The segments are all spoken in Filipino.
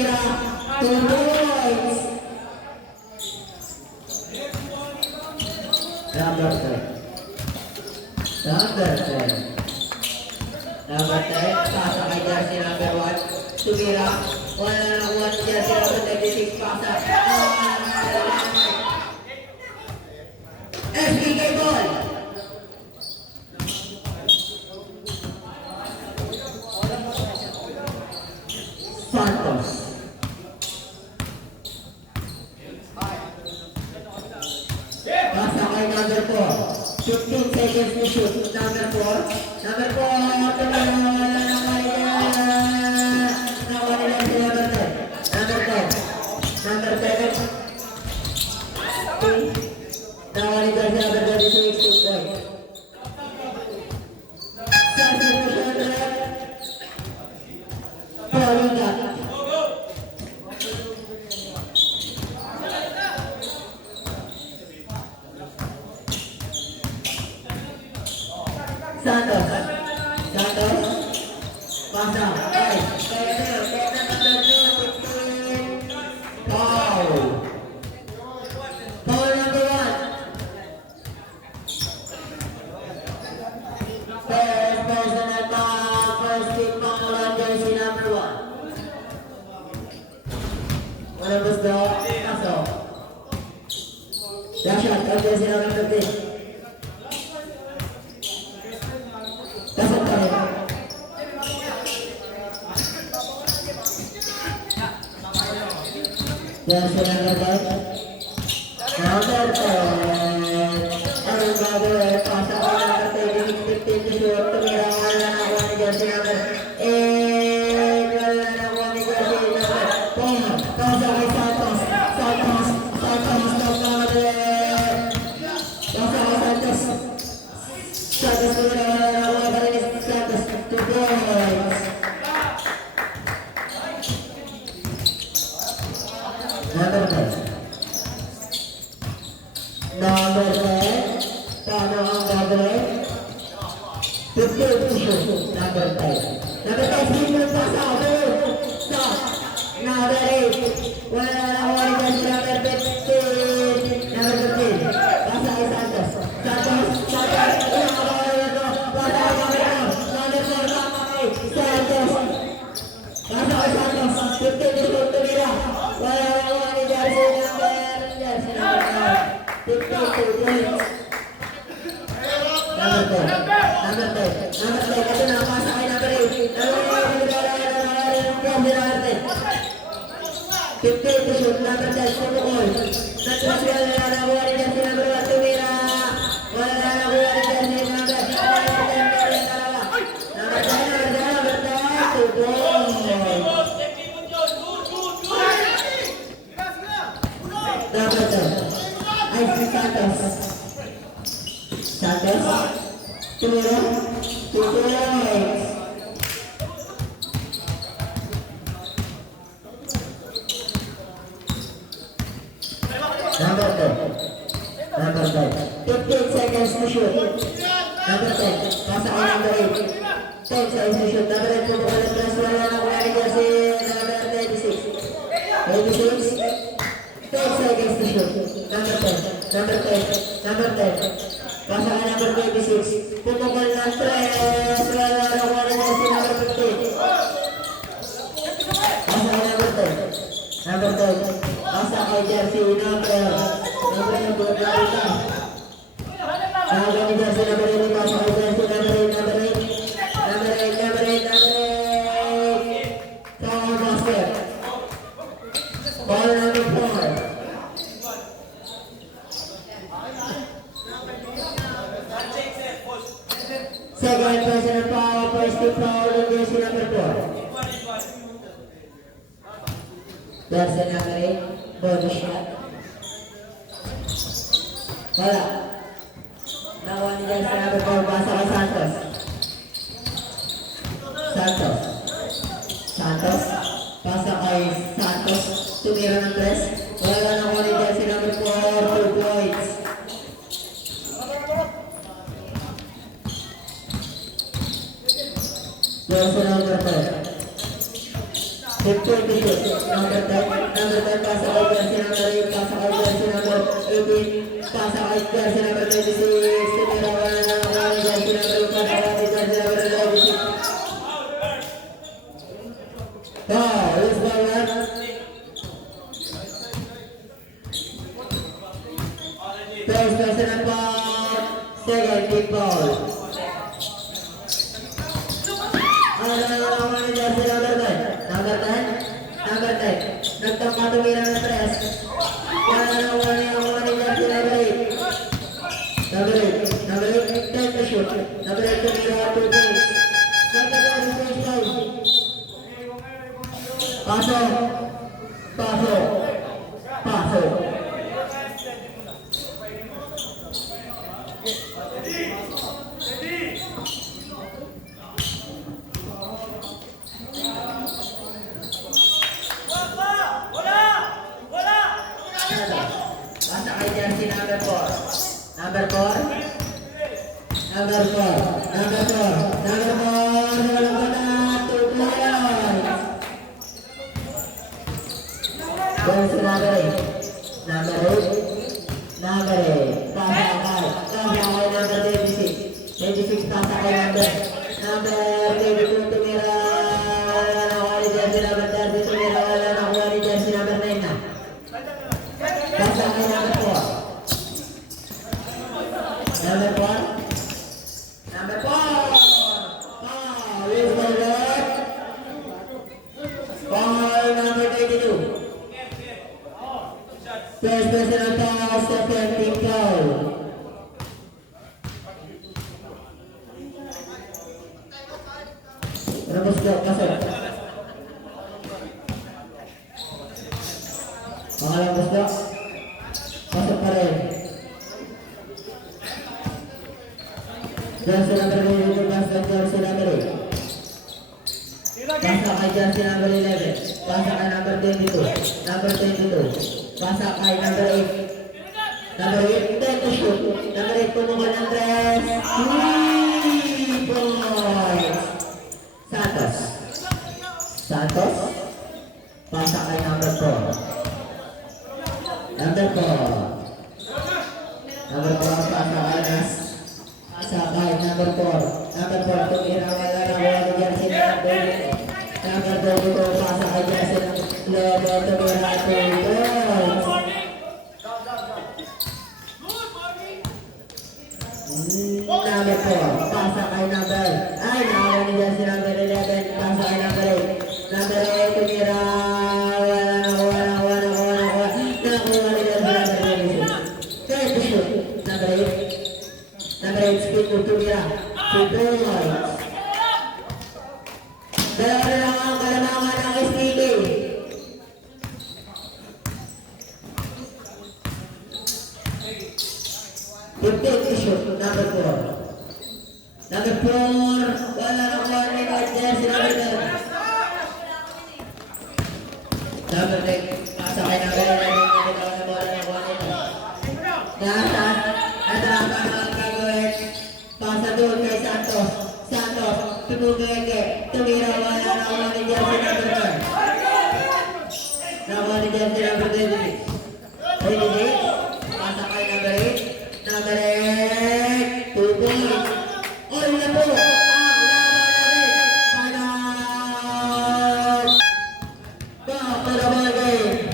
tumira. 2 points. Number 10. Number 10, pasa kay jersey number 1. Tumira. Wala na nakuha si jersey number 36. Pasa. SBK ball. Santos. Pasa kay number 4. 15 seconds to shoot. Number 4. Number 4. Santos. Pasa. Foul. Foul number 1. First personal foul. First kick foul on jersey number 1. Walang gusto. Pasok. Dash shot on jersey number 15. Pasok pa rin. Jersey number 10. Number 10. Anong gagawin? Pasa ko number 36, 15 to shoot. Tumira. Wala na nakuha ni jersey number 8. Wala na nakuha ni jersey number 4. Pasa kay Santos. Santos. Number 10. Pasa kay Santos. Santos tumira. Wala na nakuha pa rin ni Santos. 2 points. Number 10. Number 10. Paano ang gagawin? 15 to shoot. Number 10. Number 10. Single pass out. Stop. Number 8. Wala na nakuha ni jersey number 15. Number 15. Pasa kay Santos. Santos. Ilang kabawa na ito. Pasa kay number 4. Number 4. Tama kay Santos. Pasa kay Santos. 15 to shoot. Tumira. Wala na nakuha ni jersey number 9. 15 to points. Number 10. Ito na, pasa kay number 8. Number 15 to shoot. Number 10. Pumukol. Natras wala na nakuha ni jersey number 1. Tumira. Wala na nakuha ni jersey number 10. Number 10. 2 points. Number 10. Ay, si Santos. Tumira. 2 points. Number 10. 15 seconds to shoot. Number 10. Pasa kay number 8. 10 seconds to shoot. Number 8. Pumukol at plus wala na kuha ni jersey number 36. 10 seconds to shoot. Number 10. Pasa kay number 26. Pumukol ng 3. Wala na kuha ni jersey number 15. Pasa kay number 10. Pasa kay jersey number 10. Number ni jersey number 8. Pasa kay jersey number 8. Foul basket. Ball number 4. Second personal foul, first team foul on jersey number 4. Jersey number 8, bonus shot. Wala. Nakuha ni jersey number 4, pasa kay Santos. Pasa kay Santos. Tumira ng 3. Wala na nakuha ni jersey number 4, 2 points. Jersey number 10. 15 20 shoot. Number 10, pasa kay jersey number 8, pasa kay jersey number 18, pasa kay jersey number 26, tumira wala na wala ni jersey number 1, wala ni jersey number 26. Let's go man. First person and ball, second kick ball. Number 10. Nagtampa tumira ng stress. Wala na ni jersey number 8. Number 8, 10 to shoot. Number 8 tumira 2 points. Number 9, Pasok. Pasa kay jersey number 4. Number 4. Walang bata. 2 points. Jersey number 8. Pasa kay number 26. 26 pasa kay number 22 tumira. Wala na kuha ni jersey number 30 tumira. Wala na kuha ni jersey number 9 na. Pasa kay number 4. Where's my lord? Ball number 22. First personal foul, second team foul. Rebus go, pasok. Pangalang Busdo. Pasok pa rin. Jersey number 22, pass kay jersey number 8. Pasa kay jersey number 11. Pasa kay number 22. Pasa kay number 8. Number 8, 10 to shoot. Number 8, pumukan ng dress. 3 points. Santos. Pasa kay number 4. Number 4, pasa kay Nas. Pasa kay number 4. Tumira wala na wala ni jersey number 22. Number 22, pasa kay jersey number 11. Tumira 2 points. Number 4, pasa kay number. Nawala ni jersey number 11. Pasa kay number 8. Number 8, tumira. Number 8, speed to tumira. 2 points. Dalawa na lang ang kalamangan ng SPK. Number 4, wala na warning at jersey number 10. Number 10, pasa kay number 11. Nagkakaw na bola ng warning. Natarapan ang gagawin. Pasa doon kay Santos. Tumugenge. Tumira wala na warning jersey number 10. Nakuha ni jersey number 26. Pasa kay number 8. Number 8, 2 points. All na po ang laban natin. Papalabagay.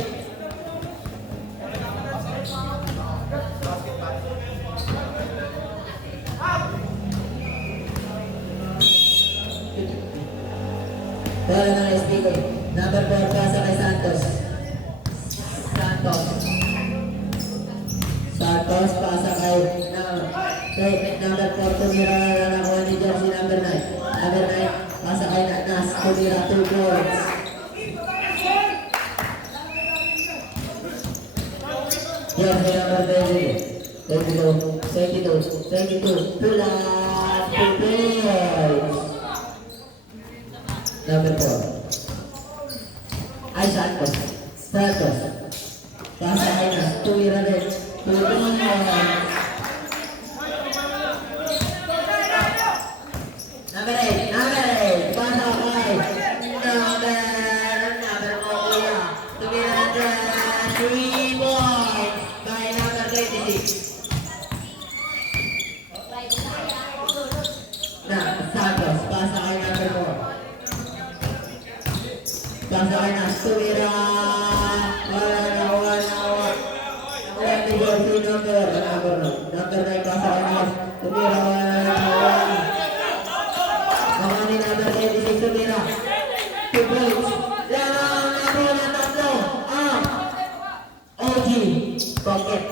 Bola ng SPK. Number 4, pasa kay Santos. Santos, pasa kay number 4, tumira na nakuha ni jersey number 9. Number 9, pasa kay Nas, tumira 2 points. Jersey number 22, pulat, 2 points. Number 4. Ay, Santos. Pasa kay Nas, tumira rin. 2 points. Number 8, pasa kay number Pasa Arnas, tumira. Wala na, wala. Wala ni jersey number. Number 9, Pasa Arnas. Tumira, wala. Makani number 86, tumira. 2 points. Lang, ako na tatlo. OG. Pocket.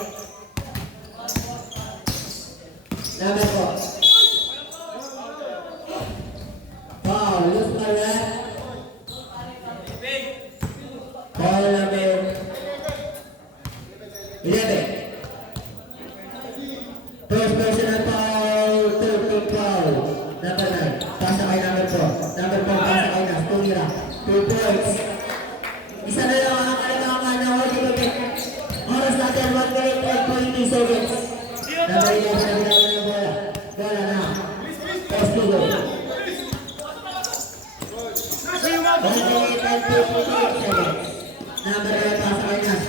Number 4. Foul, loose ball left. Foul number 11. First personal foul, third team foul. Number 9, pasa kay number 4. Number 4, pasa kay Nas, tumira. 2 points. Isa na lang ang kailangan na Orgy Pocket. Oras natin, 1 minute, 8.2 seconds. Number 11 na ginagawa ng bola. Bola na. Postigo. 1 minute and 2.8 seconds. Number 9, pasa kay Nas.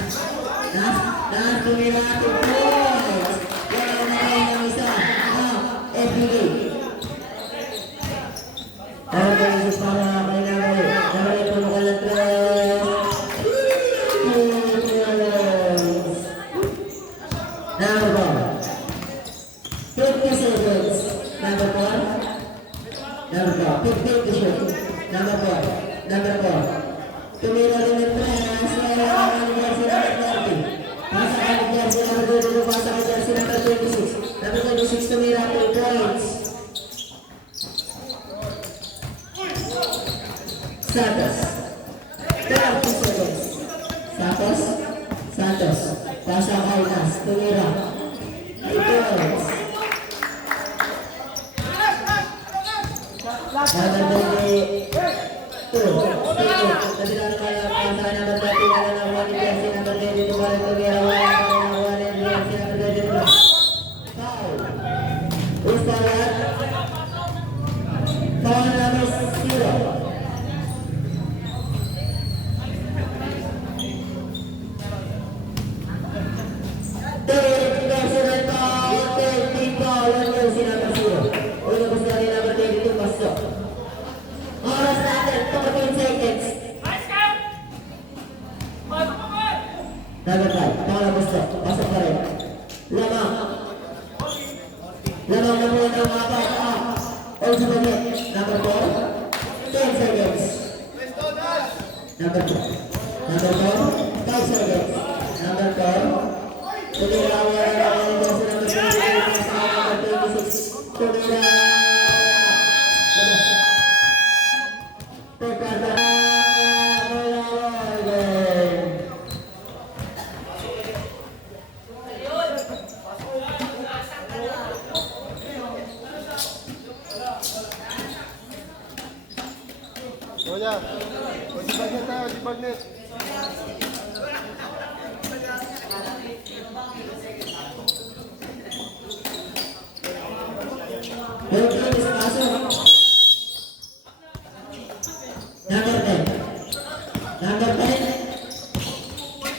Nas, tumira, 2 points. Wala na rin ang isa. FBA. Okay, sus para kay Nagoy. Nagoy, puno ka ng 3. 2 points. Number 4. 50 seconds. Number 4. Number 4. 50 to shoot. Number 4. Number 4. Tumira rin ng 3. Wala ang jersey number 30. Pasa kay jersey number 22. Pasa kay jersey number 26. Number 26 tumira 2 points. Santos. 30 seconds. Santos. Pasa kay Nas. Tumira. 2 points. Number 22. Nabila na kaya pasa number 30. Wala na 1 jersey number 22. Wala tumira. Wala na 1 jersey number 22. Foul. Ustalat. Foul number 0. Oras natin, 14 seconds. Number 5, Paula Busto, pasok pa rin. Lamang na muna ang mga bata. OG Pocket, number 4, 10 seconds. Number 4, 5 seconds. Number 4, tumirawa na lang ang ito sa number 28, sa number 26. Tumira. Kuya, magibagnet tayo, magibagnet.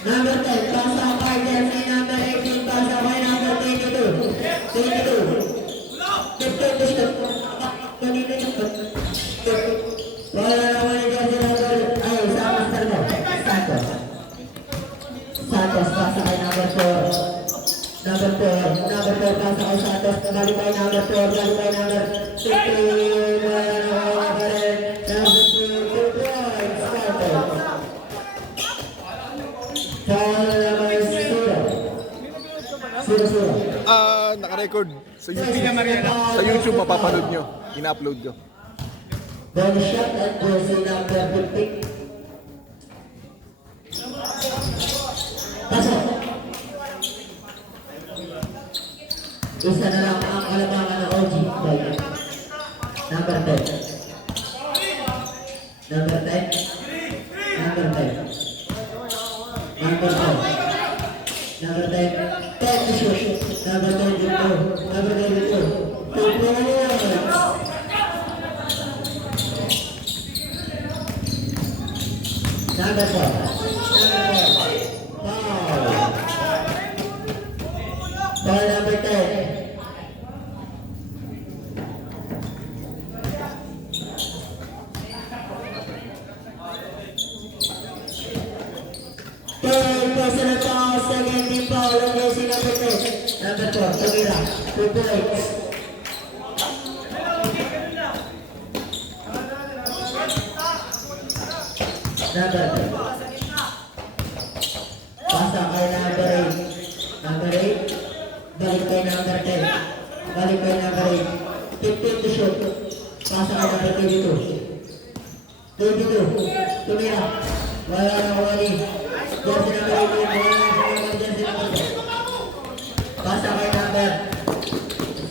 Number 10, pasa kay jersey number 18, pasa kay number 22. 15 to shoot. Wala naman yung jersey number, ay, Santos talaga. Santos, pasa kay number 4. Number 4, pasa kay Santos. Gali kay number 4, gali kay number 15. Wala naman pa rin. Number 2 points, Santos. Foul number 0. Naka-record sa YouTube. Sa YouTube mapapanood nyo. Ina-upload ko. Ball shot at jersey number 15. Pasok. Isa na lang ang kalabangan ng OG. Number 10. Number 10. Number 10. Number 10. Number 10. 10 to shoot. Number 22. Number 22. 2 points. Number 4. Foul. Foul number 10. sunod po ang second team foul ang jersey number 10. Number 4, tumira. 2 points. Number 10. Pasa kay number 8. Number 8. Balik kay number 10. Balik kay number 8. 15 to shoot. Pasa kay number 22. 22. Tumira. Wala na wali. Jersey number 18. Wala na jersey number 10. Pasa kay number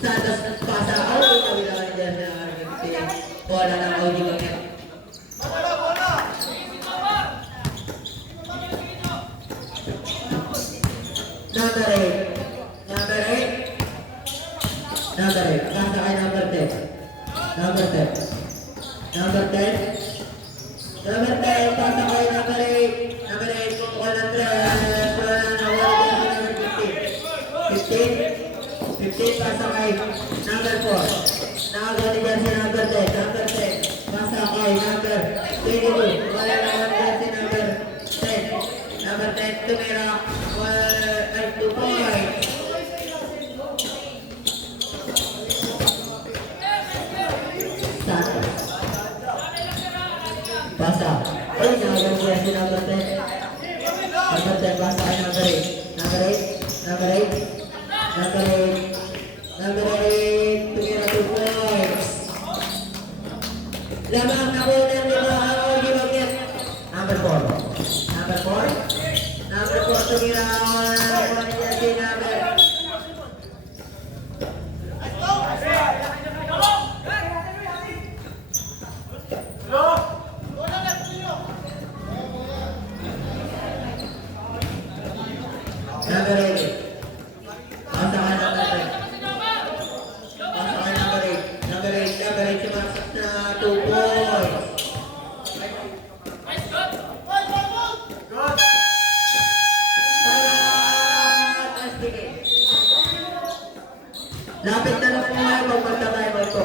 Santos. Pasa. Oh, wala na jersey number 15. Wala na wali. Number 8. Number 8. Number 8. Pasa kay number 10. Number 10. Number 10. Number 10. Pasa kay number 8. Number 8. Kumukuha ng tres. Wala na wala na number 15. 15. 15. Pasa kay number 4. Nakagaling yan si number 10. Number 10. Pasa kay number 22. Wala na wala si number 10. Number 10. Tumira. 2 points. Santos. Pasa. Ay, nakagaling yan si number 10. Number 10. Pasa kay number 8. Number 8. Number 8. Number 8. Number 8. Tumira 2 points. Lamang na po ng gimagit. Number 4. Number 4. Number 4. Tumira. Number 8. Pasa kay number 10. Pasa kay number 8. Number 8. Number 8. Sumasak na 2 points. Lapit na lang po ngayon magpagtabay mo ito.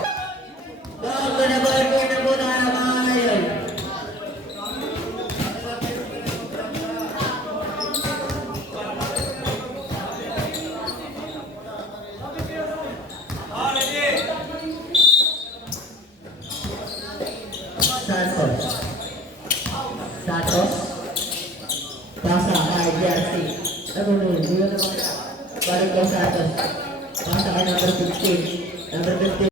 Bago na ba ito na po na mga ngayon? Santos. Santos. Pasa kay Jersey. Ano mo yun? Balik kay Santos. Pasa kay number 15. Number 15.